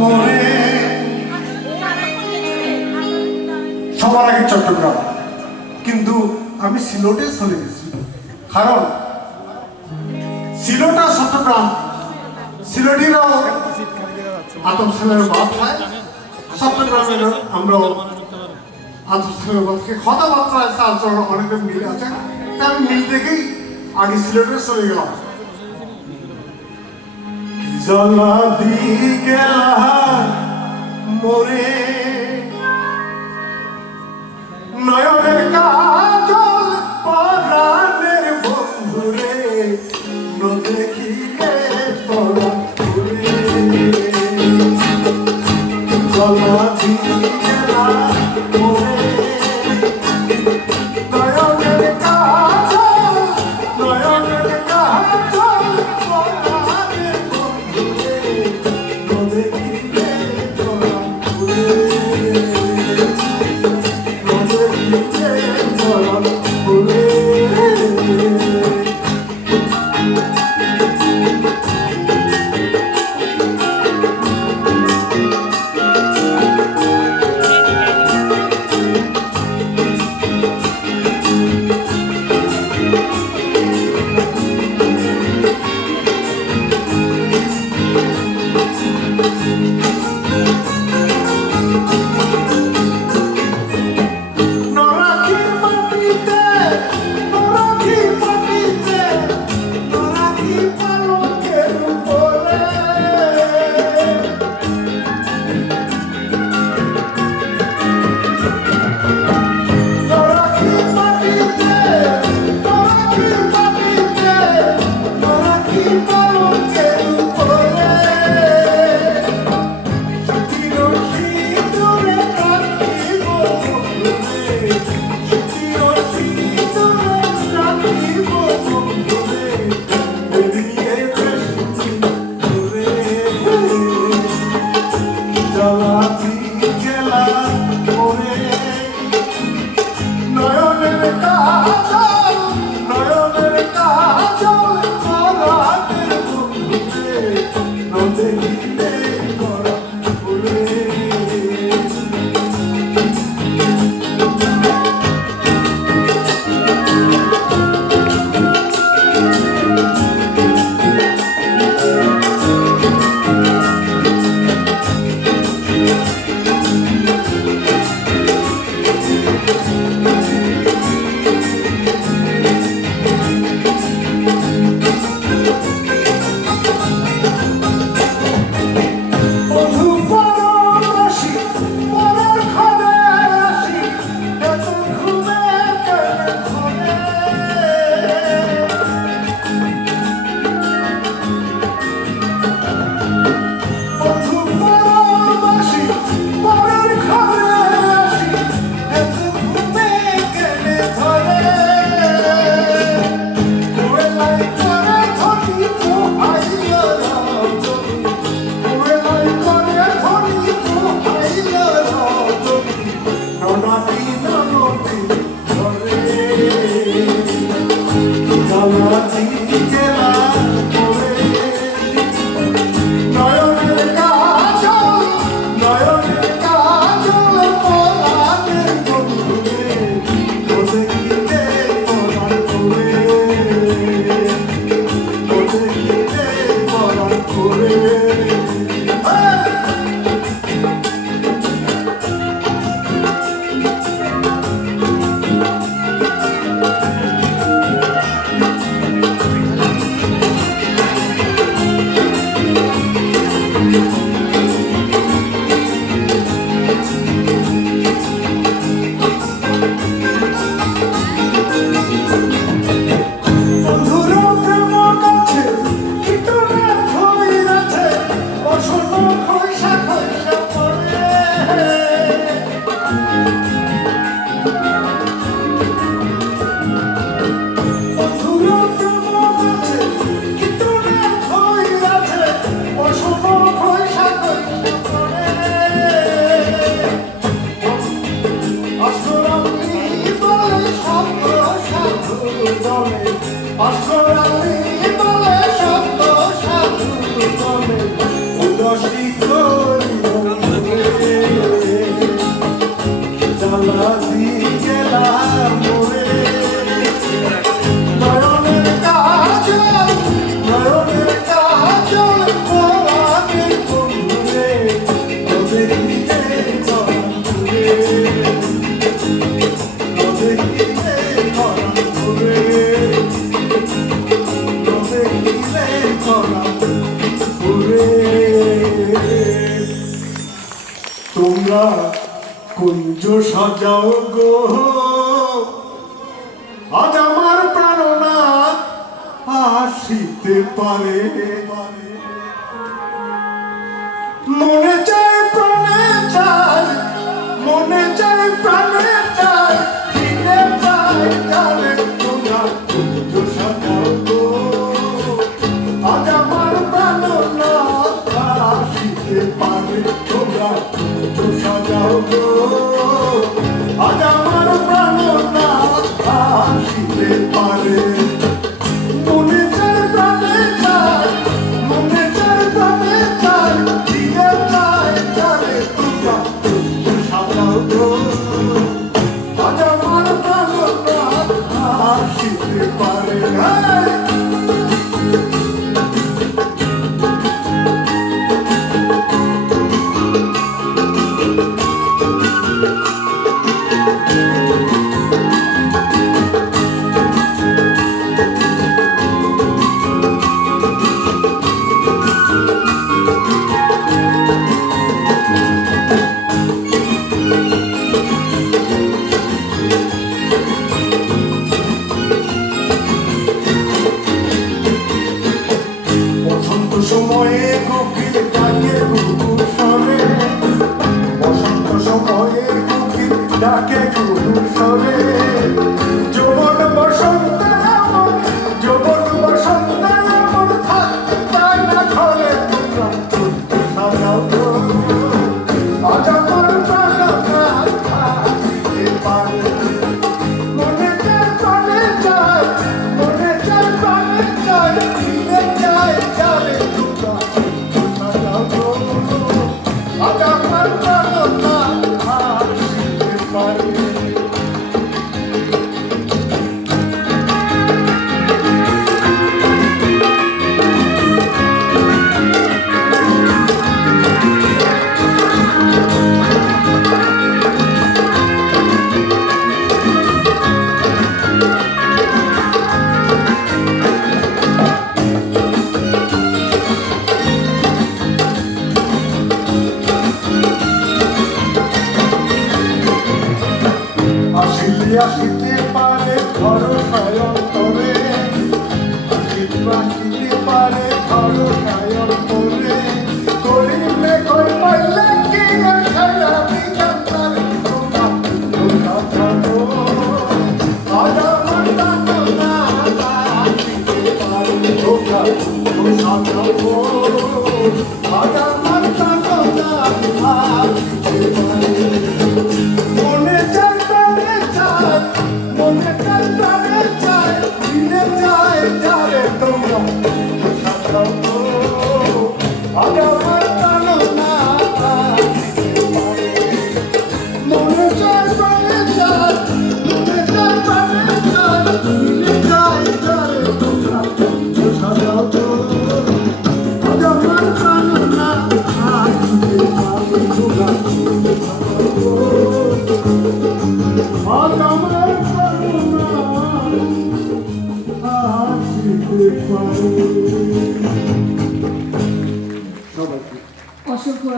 মরে সবার আগে চট্টগ্রাম, কিন্তু আমি সিলেটে চলে গেছি। কারণ সিলেট আর চট্টগ্রাম, সিলেটিরাও আতপ ছেলের ভাত খায়, চট্টগ্রামের আমরাও আতপ ছেলের ভাত খাই। কথাবার্তা আচরণ অনেকের মিল আছে, তাই আমি মিল দেখেই আগে সিলেটে চলে গেলাম। জ্বালা দি গেলা মোরে নয়নের কাজল পরাণের বন্ধুরে নদেখিলে তোরা ঘুরে জ্বালা দি গেলা মোরে নয়নের কাজল নয়নের কাজল পরাণের বন্ধুরে নদেখিলে তোরা ঘুরে তোমরা কুঞ্জ সাজাও গো আজ আমার প্রাণনাথ আসিতে পারে মনে চায় প্রাণে চায় মনে চায় প্রাণে চায় দিনে চায় জানে তোমরা কুঞ্জ সাজাও গো আজ আমার প্রাণনাথ আসিতে পারে তোমরা কুঞ্জ সাজাও গো আজ আমার প্রাণনাথ আসিতে পারে মনে চায় প্রাণে চায় মনে চায় প্রাণে চায় দিনে চায় জানে তোমরা কুঞ্জ সাজাও গো আজ আমার প্রাণনাথ আসিতে পারে সময়ে কোকিল ডাকে ঘুঘু স্বরে বসন্ত সময়ে কোকিল ডাকে ঘুঘু স্বরে যৌবন বসন্ত এমন যৌবন বসন্ত এমন থাকতে চায় না ঘরে তোমরা কুঞ্জ সাজাও গো আজ আমার প্রাণনাথ আসিতে পারে মনে চায় প্রাণে চায় মনে চায় প্রাণে চায় দিনে চায় জানে আজ আমার প্রাণনাথ আসিতে পারে আসিতে পারে ভরসায় অন্তরে আসিতে পারে ভরসায় অন্তরে করিলে কই পাইলে কি খেলা বিকান্তার তোমরা কুঞ্জ সাজাও আজ আমার প্রাণনাথ আসিতে পারে তোমরা কুঞ্জ সাজাও আজ আমার প্রাণনাথ আসিতে পারে মনে চায় মনে চায় প্রাণে চায় দিনে চায় জানে তোমরা কুঞ্জ সাজাও গো আজ আমার প্রাণনাথ আসিতে পারে মনে চায় প্রাণে চায় মনে চায় প্রাণে চায় দিনে চায় জানে তোমরা কুঞ্জ সাজাও গো আজ আমার প্রাণনাথ আসিতে পারে তোমরা কুঞ্জ সাজাও গো আজ আমার প্রাণনাথ আসিতে পারে সবাইকে অসংখ্য